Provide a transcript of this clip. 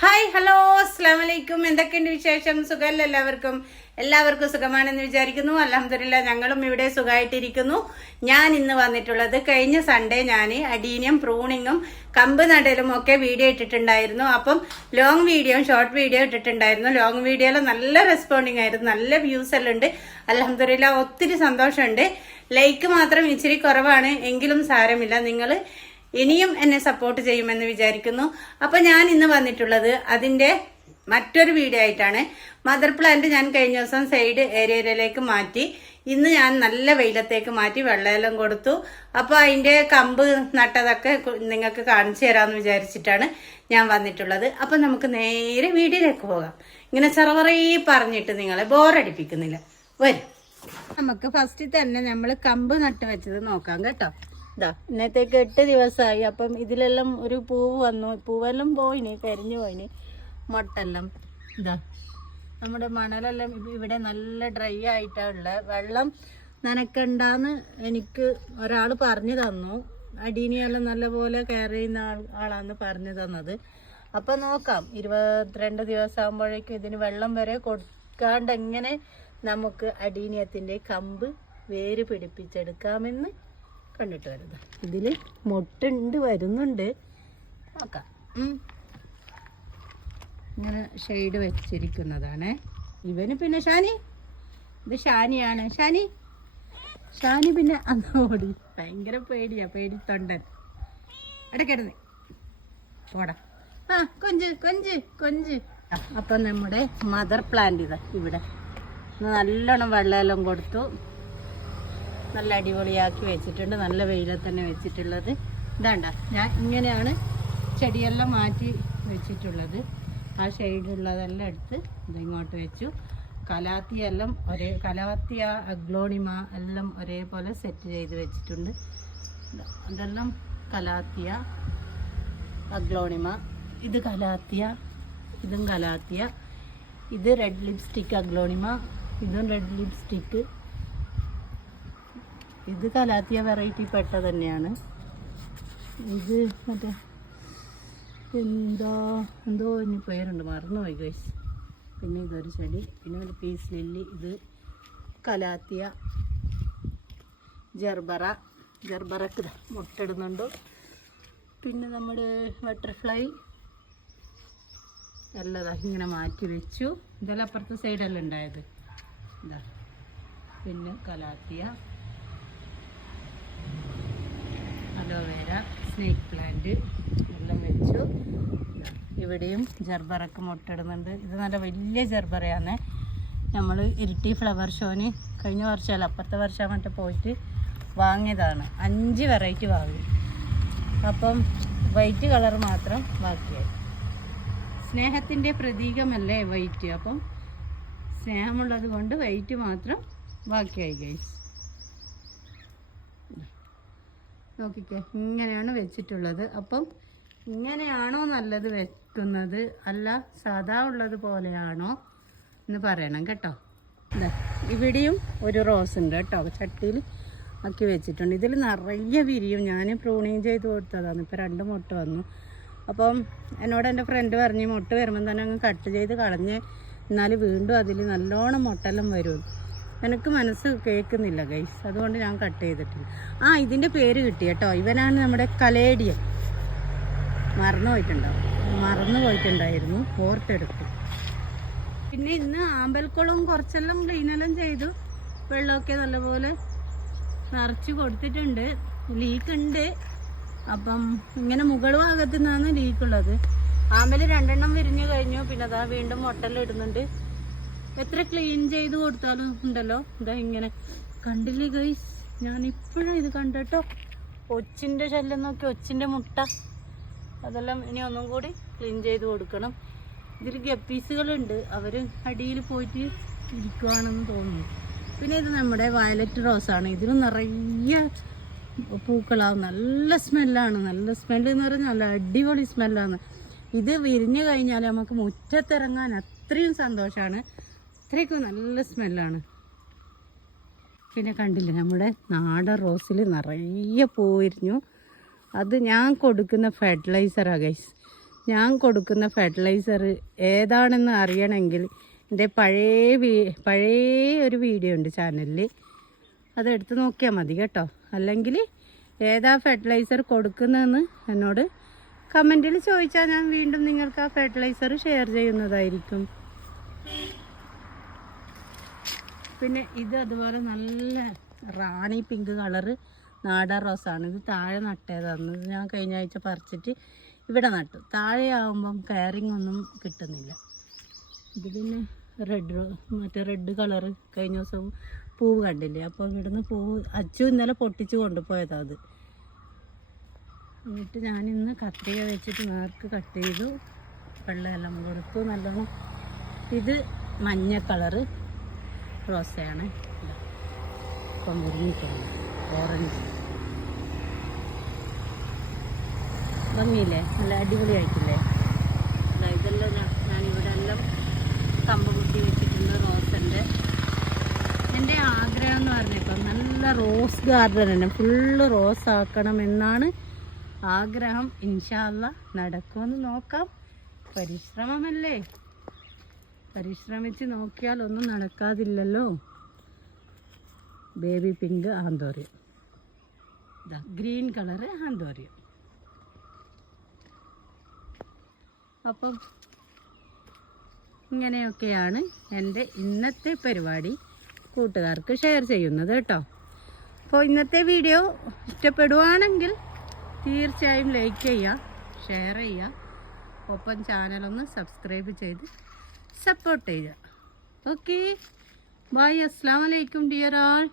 Hi hello അസ്സാം വലൈക്കും എന്തൊക്കെയുണ്ട് വിശേഷം? സുഖമല്ല എല്ലാവർക്കും? എല്ലാവർക്കും സുഖമാണെന്ന് വിചാരിക്കുന്നു. അലഹമില്ല ഞങ്ങളും ഇവിടെ സുഖമായിട്ടിരിക്കുന്നു ഞാൻ ഇന്ന് വന്നിട്ടുള്ളത് കഴിഞ്ഞ സൺഡേ ഞാൻ അടീനിയം പ്രൂണിങ്ങും കമ്പ് നടലും ഒക്കെ വീഡിയോ ഇട്ടിട്ടുണ്ടായിരുന്നു. അപ്പം ലോങ് വീഡിയോയും ഷോർട്ട് വീഡിയോ ഇട്ടിട്ടുണ്ടായിരുന്നു. ലോങ് വീഡിയോയിൽ നല്ല റെസ്പോണ്ടിങ് ആയിരുന്നു. നല്ല വ്യൂസ് എല്ലാം ഉണ്ട്. അലഹമില്ല ഒത്തിരി സന്തോഷമുണ്ട്. ലൈക്ക് മാത്രം ഇച്ചിരി കുറവാണ്. എങ്കിലും സാരമില്ല. നിങ്ങൾ ഇനിയും എന്നെ സപ്പോർട്ട് ചെയ്യുമെന്ന് വിചാരിക്കുന്നു. അപ്പൊ ഞാൻ ഇന്ന് വന്നിട്ടുള്ളത് അതിന്റെ മറ്റൊരു വീഡിയോ ആയിട്ടാണ്. മദർ പ്ലാന്റ് ഞാൻ കഴിഞ്ഞ ദിവസം സൈഡ് ഏരിയയിലേക്ക് മാറ്റി. ഇന്ന് ഞാൻ നല്ല വെയിലത്തേക്ക് മാറ്റി വെള്ളമെല്ലാം കൊടുത്തു. അപ്പോൾ അതിന്റെ കമ്പ് നട്ടതൊക്കെ നിങ്ങൾക്ക് കാണിച്ചു തരാമെന്ന് വിചാരിച്ചിട്ടാണ് ഞാൻ വന്നിട്ടുള്ളത്. അപ്പൊ നമുക്ക് നേരെ വീഡിയോയിലേക്ക് പോകാം. ഇങ്ങനെ ചെറവറേ പറഞ്ഞിട്ട് നിങ്ങളെ ബോറടിപ്പിക്കുന്നില്ല വരും. നമുക്ക് ഫസ്റ്റിൽ തന്നെ നമ്മൾ കമ്പ് നട്ട് വെച്ചത് നോക്കാം കേട്ടോ. ഇതാ ഇന്നത്തേക്ക് എട്ട് ദിവസമായി. അപ്പം ഇതിലെല്ലാം ഒരു പൂവ് വന്നു. പൂവെല്ലാം പോയിന് കരിഞ്ഞു പോയിന്. മൊട്ടെല്ലാം. ഇതാ നമ്മുടെ മണലെല്ലാം ഇവിടെ നല്ല ഡ്രൈ ആയിട്ടാണ് ഉള്ളത് വെള്ളം നനക്കണ്ടെന്ന് എനിക്ക് ഒരാൾ പറഞ്ഞു തന്നു. അടീനിയെല്ലാം നല്ലപോലെ കെയർ ചെയ്യുന്ന ആൾ ആളാന്ന് പറഞ്ഞു തന്നത്. അപ്പം നോക്കാം ഇരുപത്തിരണ്ട് ദിവസം ആകുമ്പോഴേക്കും ഇതിന് വെള്ളം വരെ കൊടുക്കാണ്ട് എങ്ങനെ നമുക്ക് അടീനിയത്തിന്റെ കമ്പ് വേര് പിടിപ്പിച്ചെടുക്കാമെന്ന് കണ്ടിട്ട് വരുന്നത്. ഇതിൽ മുട്ടുണ്ട് വരുന്നുണ്ട്. നോക്കാം. ഇങ്ങനെ ഷെയ്ഡ് വെച്ചിരിക്കുന്നതാണ്. ഇവന് പിന്നെ ഷാനി? ഇത് ഷാനിയാണ്. ഷാനി? ഷാനി പിന്നെ അന്ന് ഓടി. ഭയങ്കര പേടിയാ പേടി തൊണ്ടൻ ഇടയ്ക്കിടന്ന് പോടാ. ആ കൊഞ്ച് കൊഞ്ച് കൊഞ്ച്. അപ്പൊ നമ്മുടെ മദർ പ്ലാന്റ് ഇതാ ഇവിടെ. നല്ലോണം വെള്ളമെല്ലാം കൊടുത്തു. നല്ല അടിപൊളിയാക്കി വെച്ചിട്ടുണ്ട്. നല്ല വെയിലെ തന്നെ വെച്ചിട്ടുള്ളത്. ഇതാണ്ട ഞാൻ ഇങ്ങനെയാണ് ചെടിയെല്ലാം മാറ്റി വെച്ചിട്ടുള്ളത്. ആ ഷെയ്ഡുള്ളതെല്ലാം എടുത്ത് ഇതിങ്ങോട്ട് വെച്ചു. കലാത്തിയെല്ലാം ഒരേ കലാത്തിയ അഗ്ലോണിമ എല്ലാം ഒരേപോലെ സെറ്റ് ചെയ്ത് വെച്ചിട്ടുണ്ട്. അതെല്ലാം കലാത്തിയ അഗ്ലോണിമ ഇത് കലാത്തിയ ഇതും കലാത്തിയ. ഇത് റെഡ് ലിപ്സ്റ്റിക് അഗ്ലോണിമ ഇതും റെഡ് ലിപ്സ്റ്റിക്ക് ഇത് കലാത്തിയ വെറൈറ്റി പെട്ട തന്നെയാണ്. ഇത് മറ്റേ എന്തോ എന്തോ ഇനി പേരുണ്ട്. മറന്നുപോയി ഗൈസ് പിന്നെ ഇതൊരു ചെടി. പിന്നെ ഒരു പീസ് ലില്ലി ഇത് കലാത്തിയ ജർബറ. ജർബറക്ക് മുട്ടിടുന്നുണ്ട്. പിന്നെ നമ്മുടെ ബട്ടർഫ്ലൈ എല്ലാം ഇങ്ങനെ മാറ്റി വെച്ചു. ഇതെല്ലാം അപ്പുറത്തെ സൈഡെല്ലാം ഉണ്ടായത്. ഇതാ. പിന്നെ കലാത്തിയ. അലോവേര സ്നേക്ക് പ്ലാന്റ് എല്ലാം വെച്ചു. ഇവിടെയും ജർബറക്ക് മുട്ടിടുന്നുണ്ട് ഇത് നല്ല വലിയ ജർബറയാണ് നമ്മൾ ഇരിട്ടി ഫ്ലവർ ഷോന് കഴിഞ്ഞ വർഷമല്ല അപ്പുറത്തെ വർഷം മറ്റേ പോയിട്ട് വാങ്ങിയതാണ്. അഞ്ച് വെറൈറ്റി വാങ്ങി. അപ്പം വൈറ്റ് കളർ മാത്രം ബാക്കിയായി. സ്നേഹത്തിന്റെ പ്രതീകമല്ലേ വൈറ്റ് അപ്പം സ്നേഹമുള്ളത് കൊണ്ട് വൈറ്റ് മാത്രം ബാക്കിയായി ഗൈസ് നോക്കിക്കേ ഇങ്ങനെയാണ് വെച്ചിട്ടുള്ളത്. അപ്പം ഇങ്ങനെയാണോ നല്ലത് വെക്കുന്നത്? അല്ല സാധാ ഉള്ളത് പോലെയാണോ എന്ന് പറയണം കേട്ടോ. ഇവിടെയും ഒരു റോസ് ഉണ്ട് കേട്ടോ ചട്ടിയിൽ ആക്കി വെച്ചിട്ടുണ്ട്. ഇതിൽ നിറയെ വിരിയും ഞാൻ പ്രൂണിങ് ചെയ്ത് കൊടുത്തതാണ്. ഇപ്പോൾ രണ്ട് മുട്ട വന്നു. അപ്പം എന്നോട് എന്റെ ഫ്രണ്ട് പറഞ്ഞ് മുട്ട വരുമ്പം തന്നെ അങ്ങ് കട്ട് ചെയ്ത് കളഞ്ഞ് എന്നാൽ വീണ്ടും അതിൽ നല്ലോണം മുട്ടെല്ലാം വരും. എനിക്ക് മനസ്സ് കേൾക്കുന്നില്ല ഗൈസ് അതുകൊണ്ട് ഞാൻ കട്ട് ചെയ്തിട്ടില്ല. ആ ഇതിന്റെ പേര് കിട്ടി കേട്ടോ. ഇവനാണ് നമ്മുടെ കലേഡിയൻ. മറന്നു പോയിട്ടുണ്ടാവും മറന്നു പോയിട്ടുണ്ടായിരുന്നു. ഓർത്തെടുത്തു. പിന്നെ ഇന്ന് ആമ്പൽക്കുളവും കുറച്ചെല്ലാം ക്ലീനെല്ലാം ചെയ്തു. വെള്ളമൊക്കെ നല്ലപോലെ നിറച്ച് കൊടുത്തിട്ടുണ്ട്. ലീക്ക് ഉണ്ട്. അപ്പം ഇങ്ങനെ മുകൾ ഭാഗത്തു നിന്നാണ് ലീക്കുള്ളത് ആമ്പൽ രണ്ടെണ്ണം വിരിഞ്ഞു കഴിഞ്ഞു. പിന്നെ അതാ വീണ്ടും മുട്ടെല്ലാം ഇടുന്നുണ്ട് എത്ര ക്ലീൻ ചെയ്ത് കൊടുത്താലും ഉണ്ടല്ലോ. ഇതാ ഇങ്ങനെ. കണ്ടില്ലേ ഗൈസ് ഞാൻ ഇപ്പോഴും ഇത് കണ്ടട്ടോ. ഒച്ചിന്റെ ശല്യം നോക്കി ഒച്ചിന്റെ മുട്ട. അതെല്ലാം ഇനി ഒന്നും കൂടി ക്ലീൻ ചെയ്ത് കൊടുക്കണം. ഇതിൽ ഗപ്പീസുകളുണ്ട് അവർ അടിയിൽ പോയിട്ട് ഇരിക്കുവാണെന്ന് തോന്നുന്നു. പിന്നെ ഇത് നമ്മുടെ വയലറ്റ് റോസാണ് ഇതിന് നിറയെ പൂക്കളാവും. നല്ല സ്മെല്ലാണ് നല്ല സ്മെല്ല് എന്ന് പറഞ്ഞാൽ നല്ല അടിപൊളി സ്മെല്ലാണ് ഇത് വിരിഞ്ഞു കഴിഞ്ഞാൽ നമുക്ക് മുറ്റത്തിറങ്ങാൻ അത്രയും സന്തോഷമാണ് അത്രയ്ക്കും നല്ല സ്മെല്ലാണ്. പിന്നെ കണ്ടില്ലേ നമ്മുടെ നാടൻ റോസിൽ നിറയെ പൂവിരിഞ്ഞു. അത് ഞാൻ കൊടുക്കുന്ന ഫെർട്ടിലൈസറാണ് ഗൈസ് ഞാൻ കൊടുക്കുന്ന ഫെർട്ടിലൈസർ ഏതാണെന്ന് അറിയണമെങ്കിൽ എന്റെ പഴയ വീ പഴയ ഒരു വീഡിയോ ഉണ്ട് ചാനലിൽ അതെടുത്ത് നോക്കിയാൽ മതി കേട്ടോ. അല്ലെങ്കിൽ ഏതാ ഫെർട്ടിലൈസർ കൊടുക്കുന്നതെന്ന് എന്നോട് കമന്റിൽ ചോദിച്ചാൽ ഞാൻ വീണ്ടും നിങ്ങൾക്ക് ആ ഫെർട്ടിലൈസർ ഷെയർ ചെയ്യുന്നതായിരിക്കും. പിന്നെ ഇത് അതുപോലെ നല്ല റാണി പിങ്ക് കളറ് നാടൻ റോസാണ്. ഇത് താഴെ നട്ടേതാണ് ഞാൻ കഴിഞ്ഞ ആഴ്ച പറിച്ചിട്ട് ഇവിടെ നട്ടു. താഴെ ആകുമ്പം കയറിങ് ഒന്നും കിട്ടുന്നില്ല. ഇത് പിന്നെ റെഡ് മറ്റേ റെഡ് കളറ് കഴിഞ്ഞ ദിവസം പൂവ് കണ്ടില്ലേ? അപ്പോൾ ഇവിടുന്ന് പൂവ് അച്ചു ഇന്നലെ പൊട്ടിച്ച് കൊണ്ടുപോയതാ അത്. എന്നിട്ട് ഞാനിന്ന് കത്രിക വെച്ചിട്ട് നേർക്ക് കട്ട് ചെയ്തു. വെള്ളമെല്ലാം കൊടുത്തു. നല്ലോണം ഇത് മഞ്ഞ കളറ്. റോസയാണ്. ഇപ്പം മുരിങ്ങിട്ടുണ്ട് ഓറഞ്ച് ഭംഗിയില്ലേ? നല്ല അടിപൊളിയായിട്ടില്ലേ? ഇതാ ഇതെല്ലാം ഞാനിവിടെ എല്ലാം കമ്പ് കുത്തി വെച്ചിട്ടുണ്ട് റോസന്റെ എന്റെ ആഗ്രഹം എന്ന് പറഞ്ഞപ്പം നല്ല റോസ് ഗാർഡൻ തന്നെ. ഫുള്ള് റോസ് ആക്കണം എന്നാണ് ആഗ്രഹം ഇൻഷാല്ല നടക്കുമെന്ന് നോക്കാം. പരിശ്രമമല്ലേ? പരിശ്രമിച്ച് നോക്കിയാൽ ഒന്നും നടക്കാതില്ലല്ലോ. Baby pink anthurium. Green colour anthurium. അപ്പം ഇങ്ങനെയൊക്കെയാണ് എന്റെ ഇന്നത്തെ പരിപാടി കൂട്ടുകാർക്ക് ഷെയർ ചെയ്യുന്നത് കേട്ടോ. അപ്പോൾ ഇന്നത്തെ വീഡിയോ ഇഷ്ടപ്പെടുവാണെങ്കിൽ തീർച്ചയായും ലൈക്ക് ചെയ്യുക ഷെയർ ചെയ്യുക. ഒപ്പം ചാനലൊന്ന് സബ്സ്ക്രൈബ് ചെയ്ത് സപ്പോർട്ട് ചെയ്യുക ഓക്കെ ബൈ അസ്സാം വലൈക്കും ഡിയർ ആൾ